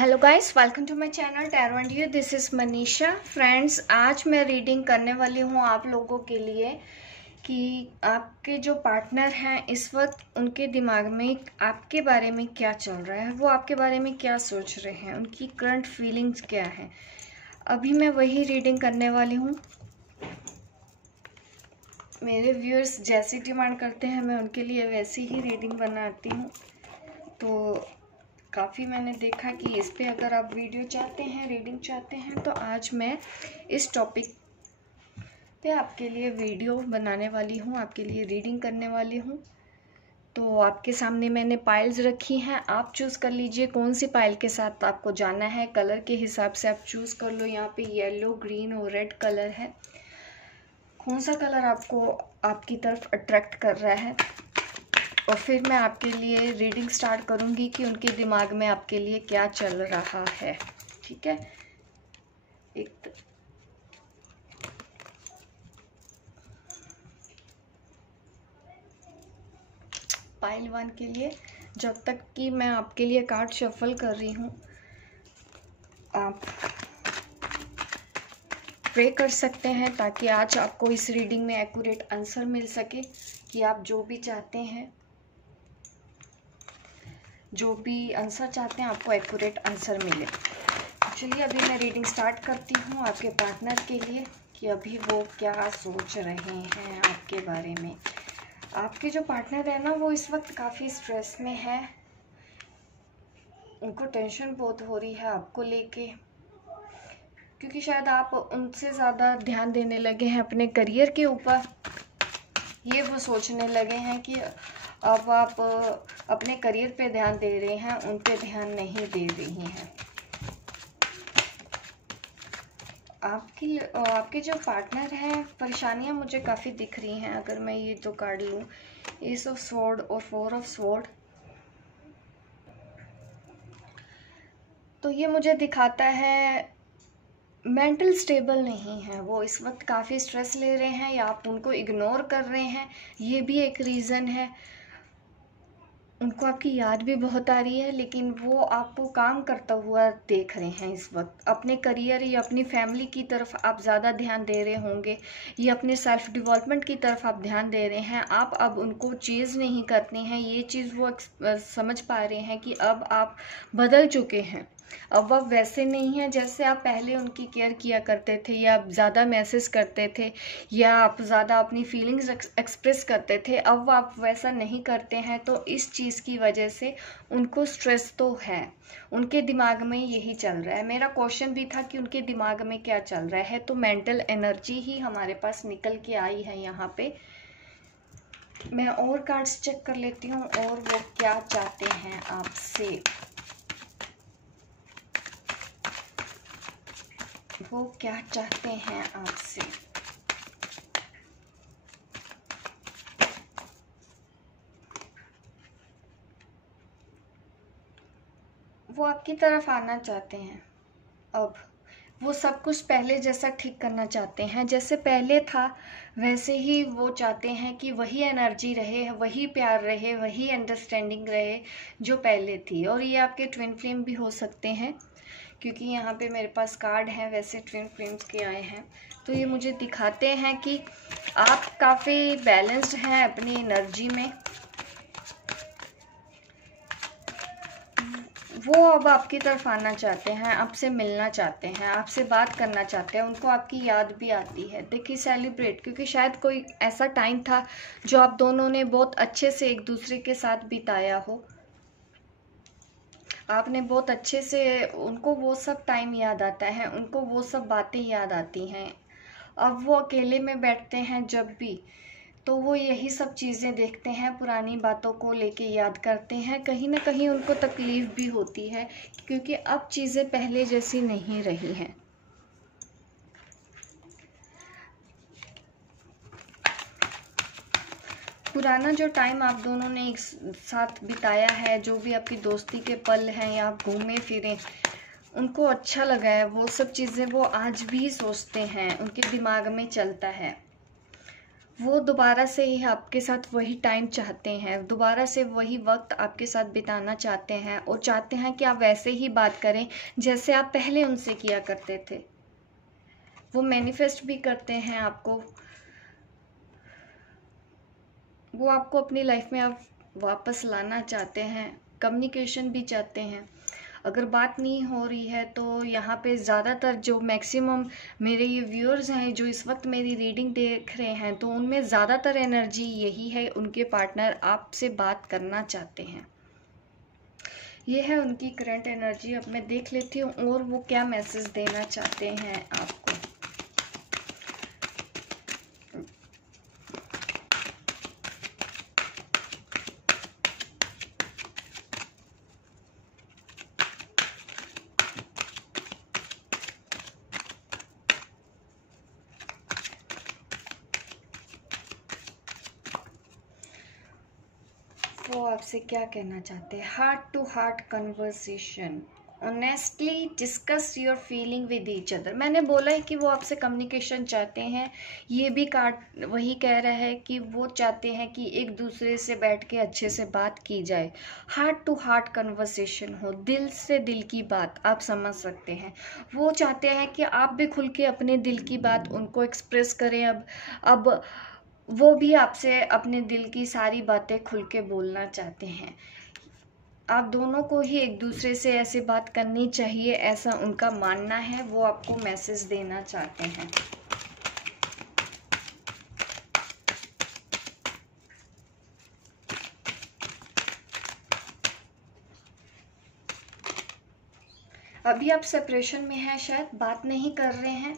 Hello guys, welcome to my channel tarot and you. This is Manisha. Friends, आज मैं reading करने वाली हूँ आप लोगों के लिए कि आपके जो पार्टनर हैं इस वक्त उनके दिमाग में आपके बारे में क्या चल रहा है, वो आपके बारे में क्या सोच रहे हैं, उनकी करंट फीलिंग्स क्या है। अभी मैं वही रीडिंग करने वाली हूँ। मेरे व्यूअर्स जैसी डिमांड करते हैं मैं उनके लिए वैसी ही रीडिंग बनाती हूँ। तो काफ़ी मैंने देखा कि इस पे अगर आप वीडियो चाहते हैं, रीडिंग चाहते हैं, तो आज मैं इस टॉपिक पे आपके लिए वीडियो बनाने वाली हूँ, आपके लिए रीडिंग करने वाली हूँ। तो आपके सामने मैंने पाइल्स रखी हैं, आप चूज़ कर लीजिए कौन सी पाइल के साथ आपको जाना है। कलर के हिसाब से आप चूज़ कर लो। यहाँ पे येलो, ग्रीन और रेड कलर है। कौन सा कलर आपको आपकी तरफ अट्रैक्ट कर रहा है, और फिर मैं आपके लिए रीडिंग स्टार्ट करूंगी कि उनके दिमाग में आपके लिए क्या चल रहा है। ठीक है। एक पाइल 1 के लिए, जब तक कि मैं आपके लिए कार्ड शफल कर रही हूँ, आप प्रे कर सकते हैं ताकि आज आपको इस रीडिंग में एक्यूरेट आंसर मिल सके कि आप जो भी चाहते हैं, जो भी आंसर चाहते हैं, आपको एक्यूरेट आंसर मिले। चलिए अभी मैं रीडिंग स्टार्ट करती हूँ आपके पार्टनर के लिए कि अभी वो क्या सोच रहे हैं आपके बारे में। आपके जो पार्टनर है ना, वो इस वक्त काफ़ी स्ट्रेस में है। उनको टेंशन बहुत हो रही है आपको लेके, क्योंकि शायद आप उनसे ज़्यादा ध्यान देने लगे हैं अपने करियर के ऊपर। ये वो सोचने लगे हैं कि अब आप अपने करियर पे ध्यान दे रहे हैं, उन पे ध्यान नहीं दे रही हैं। आपके जो पार्टनर हैं, परेशानियां मुझे काफ़ी दिख रही हैं। अगर मैं ये जो कार्ड लूँ, एस ऑफ स्वॉर्ड और 4 ऑफ स्वॉर्ड, तो ये मुझे दिखाता है मेंटल स्टेबल नहीं है। वो इस वक्त काफ़ी स्ट्रेस ले रहे हैं या आप उनको इग्नोर कर रहे हैं, ये भी एक रीज़न है। उनको आपकी याद भी बहुत आ रही है, लेकिन वो आपको काम करता हुआ देख रहे हैं इस वक्त। अपने करियर या अपनी फैमिली की तरफ आप ज़्यादा ध्यान दे रहे होंगे, या अपने सेल्फ डेवलपमेंट की तरफ आप ध्यान दे रहे हैं। आप अब उनको चीज़ नहीं करते हैं, ये चीज़ वो समझ पा रहे हैं कि अब आप बदल चुके हैं। अब आप वैसे नहीं हैं जैसे आप पहले उनकी केयर किया करते थे, या आप ज़्यादा मैसेज करते थे, या आप ज़्यादा अपनी फीलिंग्स एक्सप्रेस करते थे। अब आप वैसा नहीं करते हैं, तो इस चीज़ की वजह से उनको स्ट्रेस तो है। उनके दिमाग में यही चल रहा है। मेरा क्वेश्चन भी था कि उनके दिमाग में क्या चल रहा है, तो मेंटल एनर्जी ही हमारे पास निकल के आई है यहाँ पे। मैं और कार्ड्स चेक कर लेती हूँ और वो क्या चाहते हैं आपसे, वो क्या चाहते हैं आपसे। वो आपकी तरफ आना चाहते हैं। अब वो सब कुछ पहले जैसा ठीक करना चाहते हैं, जैसे पहले था वैसे ही वो चाहते हैं कि वही एनर्जी रहे, वही प्यार रहे, वही अंडरस्टैंडिंग रहे जो पहले थी। और ये आपके ट्विन फ्लेम भी हो सकते हैं, क्योंकि यहाँ पे मेरे पास कार्ड है वैसे ट्विन फ्लेम्स के आए हैं। तो ये मुझे दिखाते हैं कि आप काफ़ी बैलेंस्ड हैं अपनी एनर्जी में। वो अब आपकी तरफ आना चाहते हैं, आपसे मिलना चाहते हैं, आपसे बात करना चाहते हैं। उनको आपकी याद भी आती है। देखिए, सेलिब्रेट, क्योंकि शायद कोई ऐसा टाइम था जो आप दोनों ने बहुत अच्छे से एक दूसरे के साथ बिताया हो। आपने बहुत अच्छे से, उनको वो सब टाइम याद आता है, उनको वो सब बातें याद आती हैं। अब वो अकेले में बैठते हैं जब भी, तो वो यही सब चीज़ें देखते हैं, पुरानी बातों को लेके याद करते हैं। कहीं ना कहीं उनको तकलीफ़ भी होती है, क्योंकि अब चीज़ें पहले जैसी नहीं रही हैं। पुराना जो टाइम आप दोनों ने एक साथ बिताया है, जो भी आपकी दोस्ती के पल हैं या आप घूमे फिरे, उनको अच्छा लगा है। वो सब चीज़ें वो आज भी सोचते हैं, उनके दिमाग में चलता है। वो दोबारा से ही आपके साथ वही टाइम चाहते हैं, दोबारा से वही वक्त आपके साथ बिताना चाहते हैं और चाहते हैं कि आप वैसे ही बात करें जैसे आप पहले उनसे किया करते थे। वो मैनिफेस्ट भी करते हैं आपको, वो आपको अपनी लाइफ में आप वापस लाना चाहते हैं, कम्युनिकेशन भी चाहते हैं। अगर बात नहीं हो रही है तो यहाँ पे ज़्यादातर जो मैक्सिमम मेरे ये व्यूअर्स हैं जो इस वक्त मेरी रीडिंग देख रहे हैं, तो उनमें ज़्यादातर एनर्जी यही है, उनके पार्टनर आपसे बात करना चाहते हैं। ये है उनकी करंट एनर्जी। अब मैं देख लेती हूँ और वो क्या मैसेज देना चाहते हैं आपको। वो आपसे क्या कहना चाहते हैं? Heart to heart conversation, honestly discuss your feeling with each other. मैंने बोला है कि वो आपसे कम्युनिकेशन चाहते हैं। ये भी कार्ड वही कह रहा है कि वो चाहते हैं कि एक दूसरे से बैठ के अच्छे से बात की जाए, हार्ट टू हार्ट कन्वर्सेशन हो, दिल से दिल की बात, आप समझ सकते हैं। वो चाहते हैं कि आप भी खुल के अपने दिल की बात उनको एक्सप्रेस करें। अब वो भी आपसे अपने दिल की सारी बातें खुल के बोलना चाहते हैं। आप दोनों को ही एक दूसरे से ऐसे बात करनी चाहिए, ऐसा उनका मानना है। वो आपको मैसेज देना चाहते हैं। अभी आप सेपरेशन में हैं, शायद बात नहीं कर रहे हैं,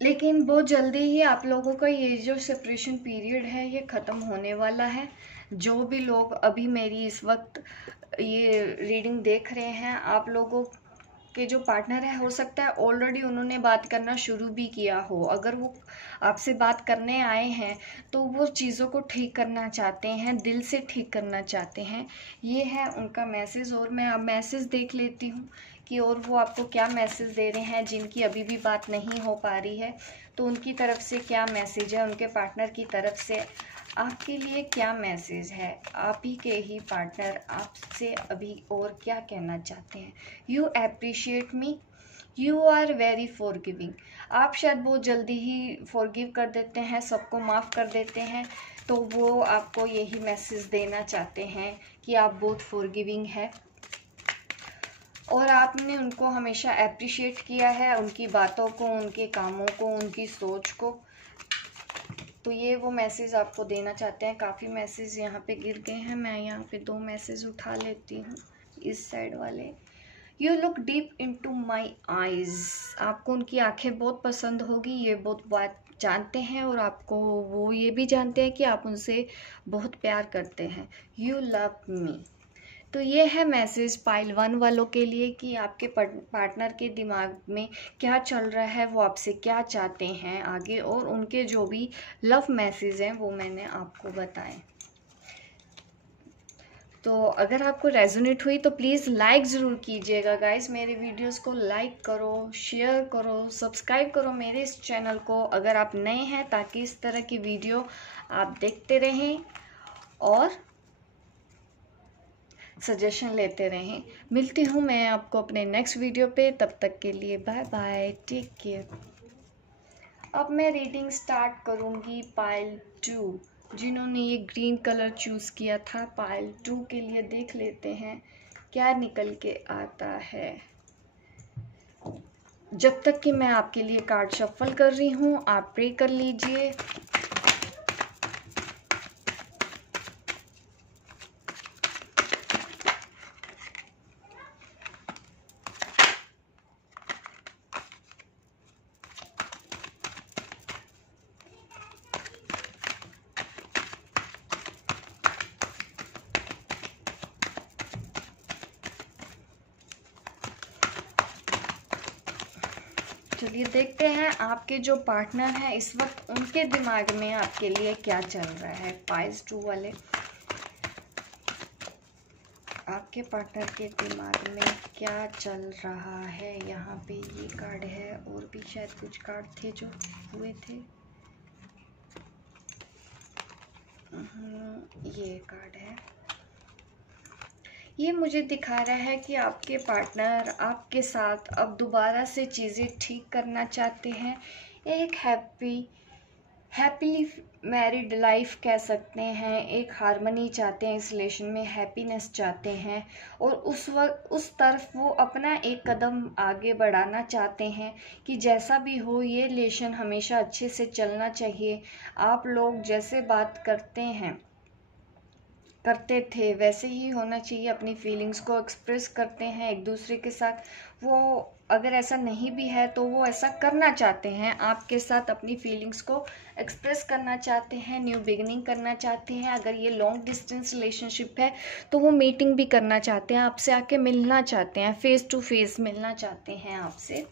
लेकिन बहुत जल्दी ही आप लोगों का ये जो सेपरेशन पीरियड है ये ख़त्म होने वाला है। जो भी लोग अभी मेरी इस वक्त ये रीडिंग देख रहे हैं, आप लोगों के जो पार्टनर है, हो सकता है ऑलरेडी उन्होंने बात करना शुरू भी किया हो। अगर वो आपसे बात करने आए हैं तो वो चीज़ों को ठीक करना चाहते हैं, दिल से ठीक करना चाहते हैं। ये है उनका मैसेज। और मैं अब मैसेज देख लेती हूँ कि और वो आपको क्या मैसेज दे रहे हैं। जिनकी अभी भी बात नहीं हो पा रही है तो उनकी तरफ से क्या मैसेज है, उनके पार्टनर की तरफ से आपके लिए क्या मैसेज है। आप ही के ही पार्टनर आपसे अभी और क्या कहना चाहते हैं। You appreciate me, you are very forgiving. आप शायद बहुत जल्दी ही फॉरगिव कर देते हैं, सबको माफ़ कर देते हैं। तो वो आपको यही मैसेज देना चाहते हैं कि आप बहुत फॉरगिविंग है और आपने उनको हमेशा एप्रिशिएट किया है, उनकी बातों को, उनके कामों को, उनकी सोच को। तो ये वो मैसेज आपको देना चाहते हैं। काफ़ी मैसेज यहाँ पे गिर गए हैं, मैं यहाँ पे 2 मैसेज उठा लेती हूँ इस साइड वाले। You look deep into my eyes. आपको उनकी आंखें बहुत पसंद होगी, ये बहुत बात जानते हैं और आपको वो ये भी जानते हैं कि आप उनसे बहुत प्यार करते हैं। You love me. तो ये है मैसेज पाइल 1 वालों के लिए कि आपके पार्टनर के दिमाग में क्या चल रहा है, वो आपसे क्या चाहते हैं आगे, और उनके जो भी लव मैसेज हैं वो मैंने आपको बताए। तो अगर आपको रेजोनेट हुई तो प्लीज़ लाइक ज़रूर कीजिएगा गाइस। मेरे वीडियोस को लाइक करो, शेयर करो, सब्सक्राइब करो मेरे इस चैनल को अगर आप नए हैं, ताकि इस तरह की वीडियो आप देखते रहें और सजेशन लेते रहें। मिलती हूँ मैं आपको अपने नेक्स्ट वीडियो पे, तब तक के लिए बाय बाय, टेक केयर। अब मैं रीडिंग स्टार्ट करूँगी पाइल 2। जिन्होंने ये ग्रीन कलर चूज़ किया था, पाइल 2 के लिए देख लेते हैं क्या निकल के आता है। जब तक कि मैं आपके लिए कार्ड शफल कर रही हूँ, आप प्रे कर लीजिए। चलिए देखते हैं आपके जो पार्टनर हैं इस वक्त उनके दिमाग में आपके लिए क्या चल रहा है। पाइल्स 2 वाले, आपके पार्टनर के दिमाग में क्या चल रहा है। यहाँ पे ये कार्ड है और भी शायद कुछ कार्ड थे जो हुए थे। ये कार्ड है, ये मुझे दिखा रहा है कि आपके पार्टनर आपके साथ अब दोबारा से चीज़ें ठीक करना चाहते हैं। एक हैप्पीली मैरिड लाइफ कह सकते हैं, एक हार्मनी चाहते हैं, इस रिलेशन में हैप्पीनेस चाहते हैं, और उस तरफ वो अपना एक कदम आगे बढ़ाना चाहते हैं कि जैसा भी हो ये रिलेशन हमेशा अच्छे से चलना चाहिए। आप लोग जैसे बात करते थे वैसे ही होना चाहिए, अपनी फीलिंग्स को एक्सप्रेस करते हैं एक दूसरे के साथ। वो अगर ऐसा नहीं भी है तो वो ऐसा करना चाहते हैं, आपके साथ अपनी फीलिंग्स को एक्सप्रेस करना चाहते हैं, न्यू बिगिनिंग करना चाहते हैं। अगर ये लॉन्ग डिस्टेंस रिलेशनशिप है तो वो मीटिंग भी करना चाहते हैं, आपसे आके मिलना चाहते हैं, फेस टू फेस मिलना चाहते हैं आपसे।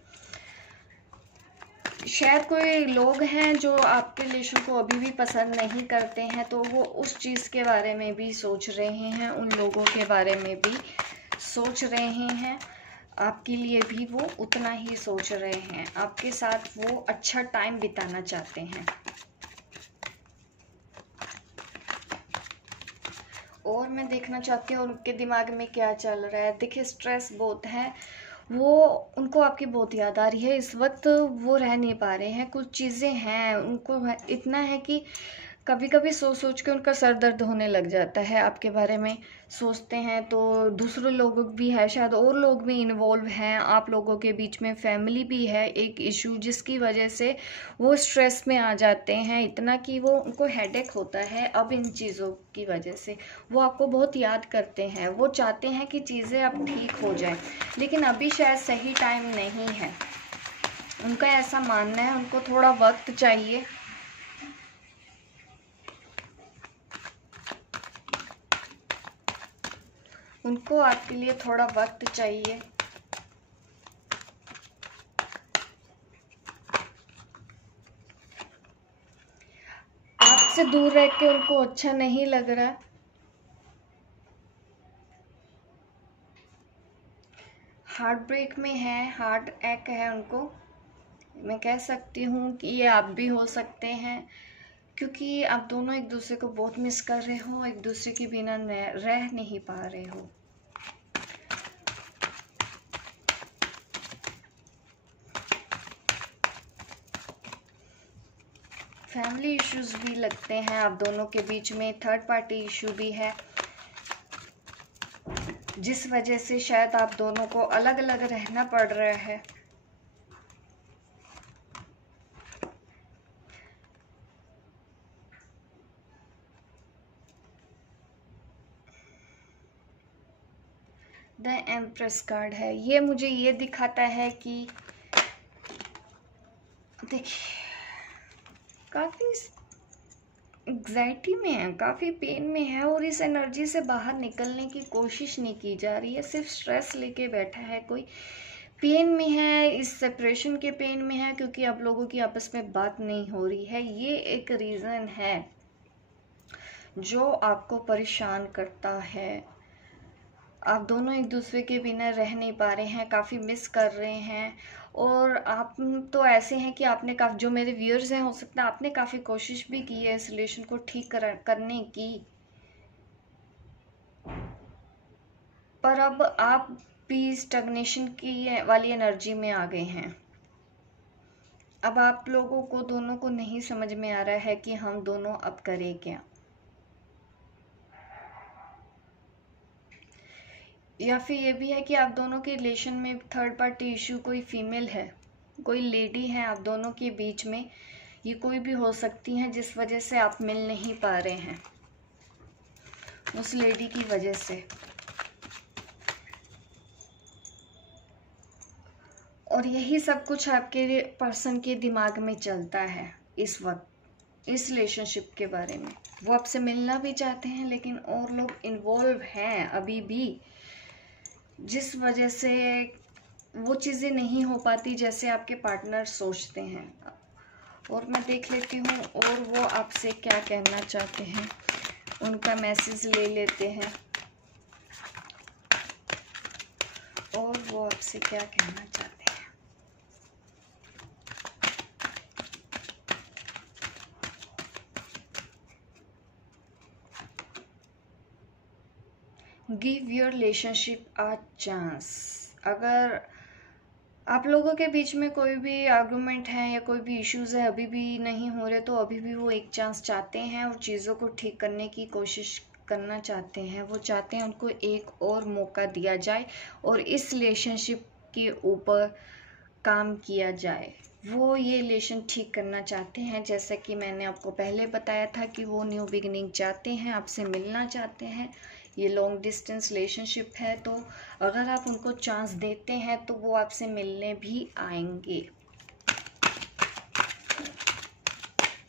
शायद कोई लोग हैं जो आपके रिलेशन को अभी भी पसंद नहीं करते हैं, तो वो उस चीज़ के बारे में भी सोच रहे हैं, उन लोगों के बारे में भी सोच रहे हैं। आपके लिए भी वो उतना ही सोच रहे हैं, आपके साथ वो अच्छा टाइम बिताना चाहते हैं। और मैं देखना चाहती हूँ उनके दिमाग में क्या चल रहा है। देखिए स्ट्रेस बहुत है, वो उनको आपकी बहुत याद आ रही है इस वक्त, वो रह नहीं पा रहे हैं। कुछ चीज़ें हैं उनको इतना है कि कभी कभी सोच सोच के उनका सर दर्द होने लग जाता है। आपके बारे में सोचते हैं तो दूसरे लोग भी है, शायद और लोग भी इन्वॉल्व हैं, आप लोगों के बीच में फैमिली भी है एक इशू, जिसकी वजह से वो स्ट्रेस में आ जाते हैं इतना कि वो उनको हेडेक होता है। अब इन चीज़ों की वजह से वो आपको बहुत याद करते हैं, वो चाहते हैं कि चीज़ें अब ठीक हो जाए, लेकिन अभी शायद सही टाइम नहीं है। उनका ऐसा मानना है, उनको थोड़ा वक्त चाहिए। उनको आपके लिए थोड़ा वक्त चाहिए। आपसे दूर रह के उनको अच्छा नहीं लग रहा। हार्ट ब्रेक में है, हार्ट अटैक है उनको। मैं कह सकती हूँ कि ये आप भी हो सकते हैं, क्योंकि आप दोनों एक दूसरे को बहुत मिस कर रहे हो, एक दूसरे के बिना रह नहीं पा रहे हो। फैमिली इश्यूज भी लगते हैं आप दोनों के बीच में, थर्ड पार्टी इशू भी है, जिस वजह से शायद आप दोनों को अलग अलग रहना पड़ रहा है। द एम्प्रेस कार्ड है, ये मुझे ये दिखाता है कि देखिए काफ़ी एग्जाइटी में है, काफ़ी पेन में है, और इस एनर्जी से बाहर निकलने की कोशिश नहीं की जा रही है, सिर्फ स्ट्रेस लेके बैठा है। कोई पेन में है, इस सेपरेशन के पेन में है, क्योंकि आप लोगों की आपस में बात नहीं हो रही है। ये एक रीज़न है जो आपको परेशान करता है। आप दोनों एक दूसरे के बिना रह नहीं पा रहे हैं, काफ़ी मिस कर रहे हैं। और आप तो ऐसे हैं कि आपने काफ़ी, जो मेरे व्यूअर्स हैं, हो सकता है आपने काफ़ी कोशिश भी की है इस रिलेशन को ठीक करने की, पर अब आप भी स्टैग्नेशन की वाली एनर्जी में आ गए हैं। अब आप लोगों को दोनों को नहीं समझ में आ रहा है कि हम दोनों अब करें क्या। या फिर ये भी है कि आप दोनों के रिलेशन में थर्ड पार्टी इशू, कोई फीमेल है, कोई लेडी है आप दोनों के बीच में, ये कोई भी हो सकती हैं, जिस वजह से आप मिल नहीं पा रहे हैं, उस लेडी की वजह से। और यही सब कुछ आपके पर्सन के दिमाग में चलता है इस वक्त इस रिलेशनशिप के बारे में। वो आपसे मिलना भी चाहते हैं, लेकिन और लोग इन्वॉल्व हैं अभी भी, जिस वजह से वो चीज़ें नहीं हो पाती जैसे आपके पार्टनर सोचते हैं। और मैं देख लेती हूँ और वो आपसे क्या कहना चाहते हैं, उनका मैसेज ले लेते हैं और वो आपसे क्या कहना चाहते हैं। Give your relationship a chance. अगर आप लोगों के बीच में कोई भी आर्गुमेंट है या कोई भी इश्यूज है अभी भी नहीं हो रहे, तो अभी भी वो एक चांस चाहते हैं और चीज़ों को ठीक करने की कोशिश करना चाहते हैं। वो चाहते हैं उनको एक और मौका दिया जाए और इस रिलेशनशिप के ऊपर काम किया जाए। वो ये रिलेशन ठीक करना चाहते हैं। जैसा कि मैंने आपको पहले बताया था कि वो न्यू बिगिनिंग चाहते हैं, आपसे मिलना चाहते हैं। ये लॉन्ग डिस्टेंस रिलेशनशिप है, तो अगर आप उनको चांस देते हैं तो वो आपसे मिलने भी आएंगे।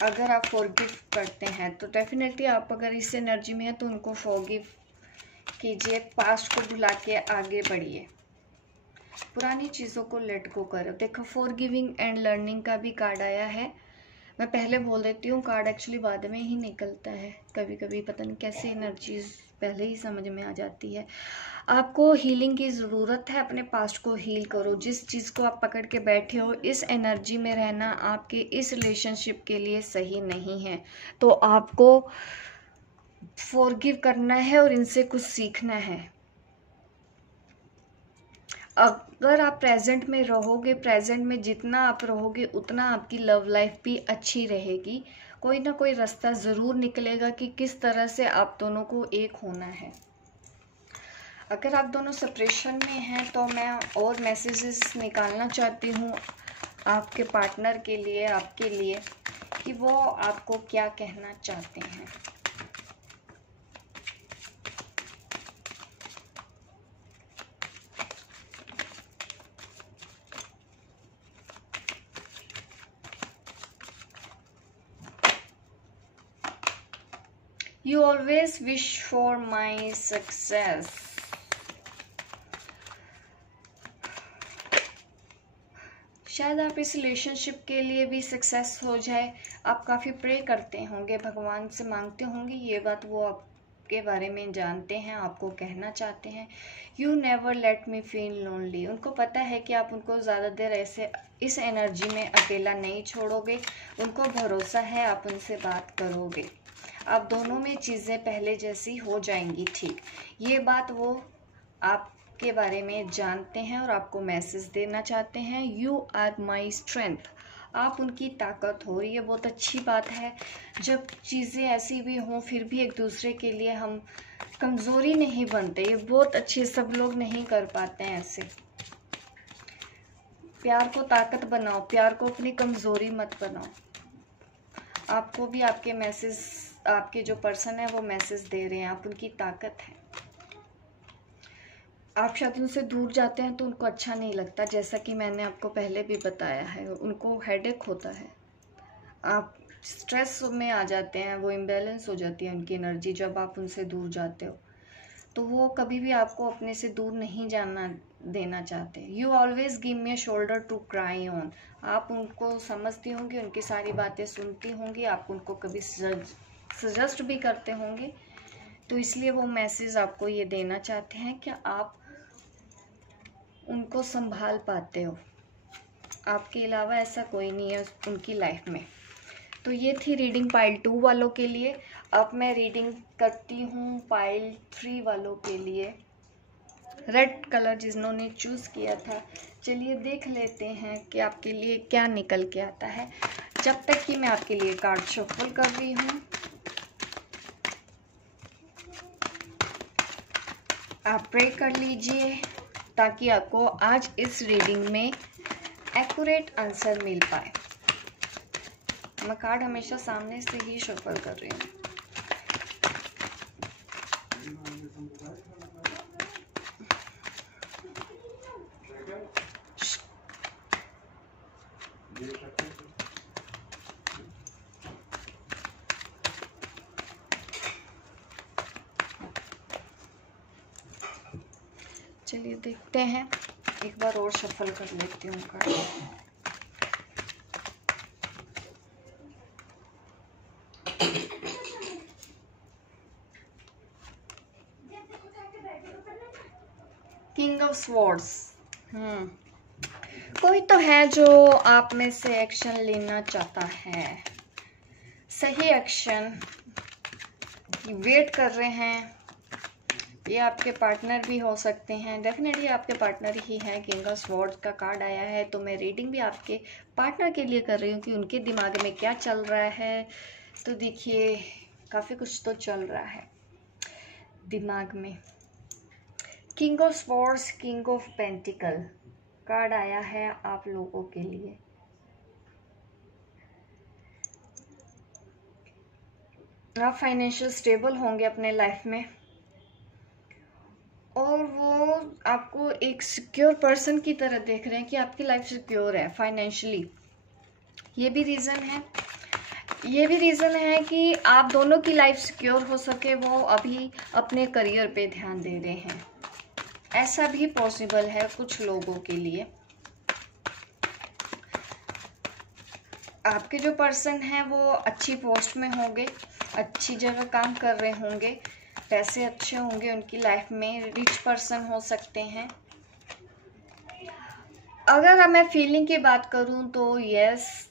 अगर आप फॉरगिव करते हैं तो डेफिनेटली आप अगर इस एनर्जी में है तो उनको फॉरगिव कीजिए, पास्ट को भुला के आगे बढ़िए, पुरानी चीज़ों को लेट गो करो। देखो फॉरगिविंग एंड लर्निंग का भी कार्ड आया है। मैं पहले बोल देती हूँ, कार्ड एक्चुअली बाद में ही निकलता है। कभी कभी पता नहीं कैसे एनर्जीज पहले ही समझ में आ जाती है। आपको हीलिंग की ज़रूरत है, अपने पास्ट को हील करो। जिस चीज़ को आप पकड़ के बैठे हो, इस एनर्जी में रहना आपके इस रिलेशनशिप के लिए सही नहीं है, तो आपको फॉरगिव करना है और इनसे कुछ सीखना है। अगर आप प्रेजेंट में रहोगे, प्रेजेंट में जितना आप रहोगे उतना आपकी लव लाइफ भी अच्छी रहेगी। कोई ना कोई रास्ता ज़रूर निकलेगा कि किस तरह से आप दोनों को एक होना है। अगर आप दोनों सेपरेशन में हैं तो मैं और मैसेजेस निकालना चाहती हूँ आपके पार्टनर के लिए, आपके लिए, कि वो आपको क्या कहना चाहते हैं। You always wish for my success. शायद आप इस रिलेशनशिप के लिए भी सक्सेस हो जाए। आप काफ़ी प्रे करते होंगे, भगवान से मांगते होंगे, ये बात वो आपके बारे में जानते हैं, आपको कहना चाहते हैं। You never let me feel lonely. उनको पता है कि आप उनको ज़्यादा देर ऐसे इस एनर्जी में अकेला नहीं छोड़ोगे। उनको भरोसा है आप उनसे बात करोगे, आप दोनों में चीज़ें पहले जैसी हो जाएंगी ठीक। ये बात वो आपके बारे में जानते हैं और आपको मैसेज देना चाहते हैं। You are my strength. आप उनकी ताकत हो। ये बहुत अच्छी बात है। जब चीज़ें ऐसी भी हों फिर भी एक दूसरे के लिए हम कमज़ोरी नहीं बनते। ये बहुत अच्छे, सब लोग नहीं कर पाते हैं ऐसे। प्यार को ताकत बनाओ, प्यार को अपनी कमज़ोरी मत बनाओ। आपको भी आपके मैसेज, आपके जो पर्सन है वो मैसेज दे रहे हैं, आप उनकी ताकत है। आप शायद उनसे दूर जाते हैं तो उनको अच्छा नहीं लगता, जैसा कि मैंने आपको पहले भी बताया है। उनको हेडेक होता है, आप स्ट्रेस में आ जाते हैं, वो इम्बैलेंस हो जाती है उनकी एनर्जी जब आप उनसे दूर जाते हो। तो वो कभी भी आपको अपने से दूर नहीं जाना देना चाहते। You always give me a shoulder to cry on. आप उनको समझती होंगी, उनकी सारी बातें सुनती होंगी, आप उनको कभी सजेस्ट भी करते होंगे, तो इसलिए वो मैसेज आपको ये देना चाहते हैं कि आप उनको संभाल पाते हो। आपके अलावा ऐसा कोई नहीं है उनकी लाइफ में। तो ये थी रीडिंग पाइल 2 वालों के लिए। अब मैं रीडिंग करती हूँ पाइल 3 वालों के लिए। रेड कलर जिन्होंने चूज़ किया था, चलिए देख लेते हैं कि आपके लिए क्या निकल के आता है। जब तक कि मैं आपके लिए कार्ड शफल कर रही हूँ, आप प्रे कर लीजिए ताकि आपको आज इस रीडिंग में एक्यूरेट आंसर मिल पाए। मैं कार्ड हमेशा सामने से ही शफल कर रही हूँ। चलिए देखते हैं, एक बार और शफल कर लेती हूँ कार्ड। King of swords. कोई तो है जो आप में से एक्शन लेना चाहता है, सही एक्शन। वेट कर रहे हैं, ये आपके पार्टनर भी हो सकते हैं, डेफिनेटली आपके पार्टनर ही हैं। किंग ऑफ स्वॉर्ड्स का कार्ड आया है, तो मैं रीडिंग भी आपके पार्टनर के लिए कर रही हूँ कि उनके दिमाग में क्या चल रहा है। तो देखिए काफ़ी कुछ तो चल रहा है दिमाग में। King of swords, king of pentacle card आया है आप लोगों के लिए। आप फाइनेंशियल स्टेबल होंगे अपने लाइफ में, और वो आपको एक सिक्योर पर्सन की तरह देख रहे हैं कि आपकी लाइफ सिक्योर है फाइनेंशियली। ये भी रीज़न है कि आप दोनों की लाइफ सिक्योर हो सके। वो अभी अपने करियर पे ध्यान दे रहे हैं, ऐसा भी पॉसिबल है कुछ लोगों के लिए। आपके जो पर्सन हैं वो अच्छी पोस्ट में होंगे, अच्छी जगह काम कर रहे होंगे, पैसे अच्छे होंगे उनकी लाइफ में, रिच पर्सन हो सकते हैं। अगर मैं फीलिंग की बात करूं तो यस,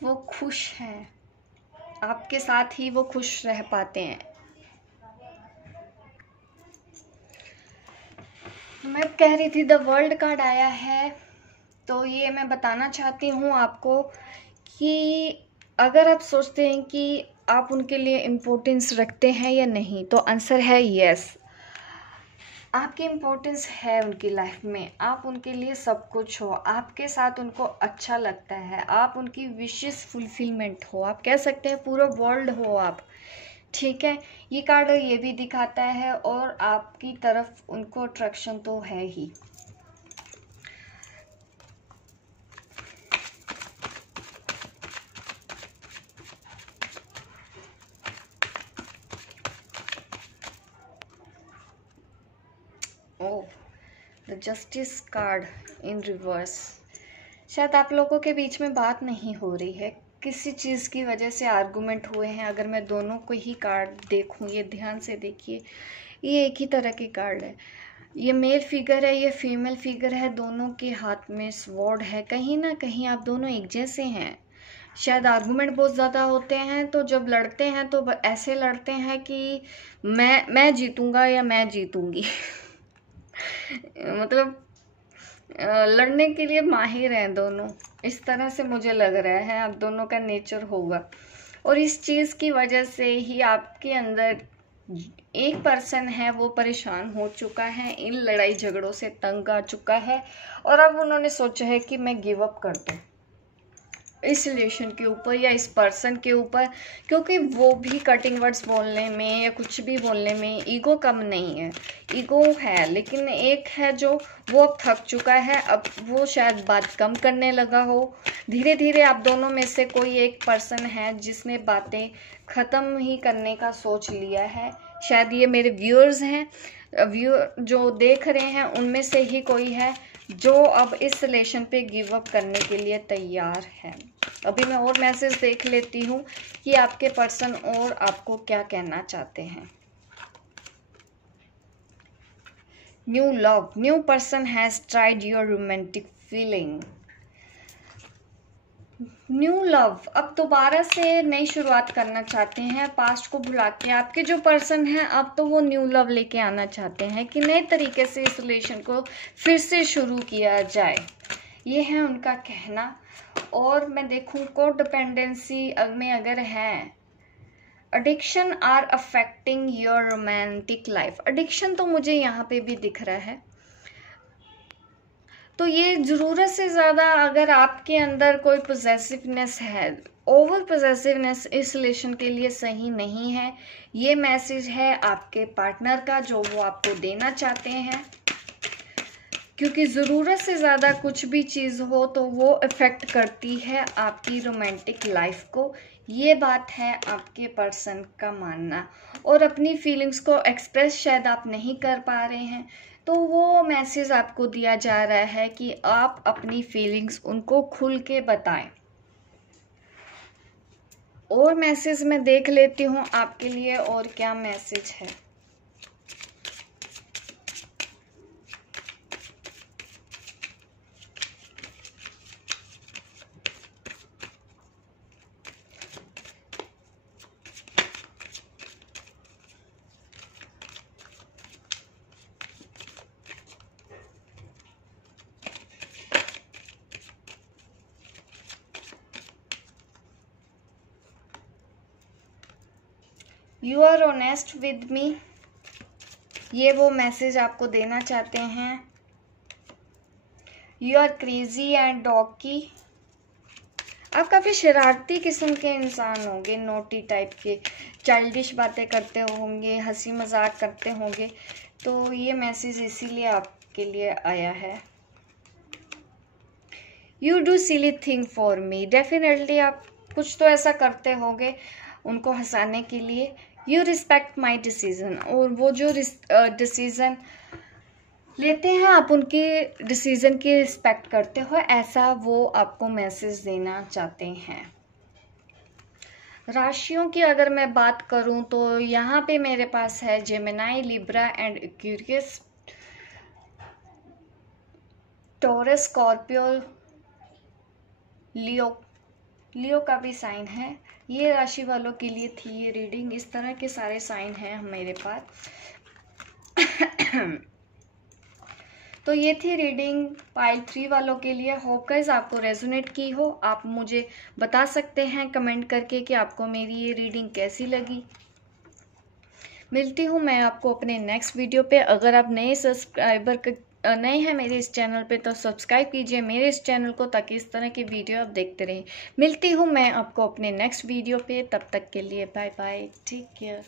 वो खुश हैं, आपके साथ ही वो खुश रह पाते हैं। मैं कह रही थी द वर्ल्ड कार्ड आया है, तो ये मैं बताना चाहती हूँ आपको कि अगर आप सोचते हैं कि आप उनके लिए इम्पोर्टेंस रखते हैं या नहीं, तो आंसर है यस। आपकी इम्पोर्टेंस है उनकी लाइफ में, आप उनके लिए सब कुछ हो, आपके साथ उनको अच्छा लगता है, आप उनकी विशेस फुलफिलमेंट हो, आप कह सकते हैं पूरा वर्ल्ड हो आप। ठीक है, ये कार्ड ये भी दिखाता है, और आपकी तरफ उनको अट्रैक्शन तो है ही। Oh, the justice card in reverse. शायद आप लोगों के बीच में बात नहीं हो रही है, किसी चीज़ की वजह से आर्गुमेंट हुए हैं। अगर मैं दोनों को ही कार्ड देखूं, ये ध्यान से देखिए, ये एक ही तरह के कार्ड है। ये मेल फिगर है, ये फीमेल फिगर है, दोनों के हाथ में स्वॉर्ड है। कहीं ना कहीं आप दोनों एक जैसे हैं। शायद आर्गुमेंट बहुत ज़्यादा होते हैं, तो जब लड़ते हैं तो ऐसे लड़ते हैं कि मैं जीतूंगा या मैं जीतूंगी मतलब लड़ने के लिए माहिर हैं दोनों, इस तरह से मुझे लग रहा है आप दोनों का नेचर होगा। और इस चीज़ की वजह से ही आपके अंदर एक पर्सन है वो परेशान हो चुका है, इन लड़ाई झगड़ों से तंग आ चुका है, और अब उन्होंने सोचा है कि मैं गिव अप कर दूं इस रिलेशन के ऊपर या इस पर्सन के ऊपर, क्योंकि वो भी कटिंग वर्ड्स बोलने में या कुछ भी बोलने में ईगो कम नहीं है, ईगो है, लेकिन एक है जो वो अब थक चुका है, अब वो शायद बात कम करने लगा हो। धीरे धीरे आप दोनों में से कोई एक पर्सन है जिसने बातें ख़त्म ही करने का सोच लिया है। शायद ये मेरे व्यूअर्स हैं, व्यूअर जो देख रहे हैं उनमें से ही कोई है जो अब इस रिलेशन पे गिव अप करने के लिए तैयार है। अभी मैं और मैसेज देख लेती हूँ कि आपके पर्सन और आपको क्या कहना चाहते हैं। New love, new person has tried your romantic feeling. New love, अब दोबारा से नई शुरुआत करना चाहते हैं, पास्ट को भुला के। आपके जो पर्सन हैं अब तो वो न्यू लव लेके आना चाहते हैं कि नए तरीके से इस रिलेशन को फिर से शुरू किया जाए, ये है उनका कहना। और मैं देखूं को डिपेंडेंसी में अगर है, addiction are affecting your romantic life. Addiction तो मुझे यहाँ पे भी दिख रहा है, तो ये ज़रूरत से ज़्यादा अगर आपके अंदर कोई पोजेसिवनेस है, ओवर पोजेसिवनेस इस रिलेशन के लिए सही नहीं है। ये मैसेज है आपके पार्टनर का जो वो आपको देना चाहते हैं, क्योंकि ज़रूरत से ज़्यादा कुछ भी चीज़ हो तो वो इफ़ेक्ट करती है आपकी रोमांटिक लाइफ को। ये बात है आपके पर्सन का मानना, और अपनी फीलिंग्स को एक्सप्रेस शायद आप नहीं कर पा रहे हैं, तो वो मैसेज आपको दिया जा रहा है कि आप अपनी फीलिंग्स उनको खुल के बताएं। और मैसेज मैं देख लेती हूँ आपके लिए और क्या मैसेज है। You are honest with me, ये वो मैसेज आपको देना चाहते हैं। You are crazy and doggy, आप काफ़ी शरारती किस्म के इंसान होंगे, नोटी टाइप के, चाइल्डिश बातें करते होंगे, हंसी मजाक करते होंगे, तो ये मैसेज इसीलिए आपके लिए आया है। You do silly thing for me, definitely आप कुछ तो ऐसा करते होंगे उनको हंसाने के लिए। यू रिस्पेक्ट माई डिसीज़न, और वो जो डिसीज़न लेते हैं आप उनके डिसीज़न की रिस्पेक्ट करते हो, ऐसा वो आपको मैसेज देना चाहते हैं। राशियों की अगर मैं बात करूं तो यहाँ पे मेरे पास है Gemini, Libra and Aquarius, Taurus, Scorpio, Leo का भी साइन है। ये राशि वालों के लिए थी ये रीडिंग। इस तरह के सारे साइन हैं मेरे पास। तो ये थी रीडिंग पाइल 3 वालों के लिए। होप गाइस आपको रेजोनेट की हो। आप मुझे बता सकते हैं कमेंट करके कि आपको मेरी ये रीडिंग कैसी लगी। मिलती हूँ मैं आपको अपने नेक्स्ट वीडियो पे। अगर आप नए हैं मेरे इस चैनल पे तो सब्सक्राइब कीजिए मेरे इस चैनल को, ताकि इस तरह की वीडियो आप देखते रहें। मिलती हूँ मैं आपको अपने नेक्स्ट वीडियो पे, तब तक के लिए बाय बाय, टेक केयर।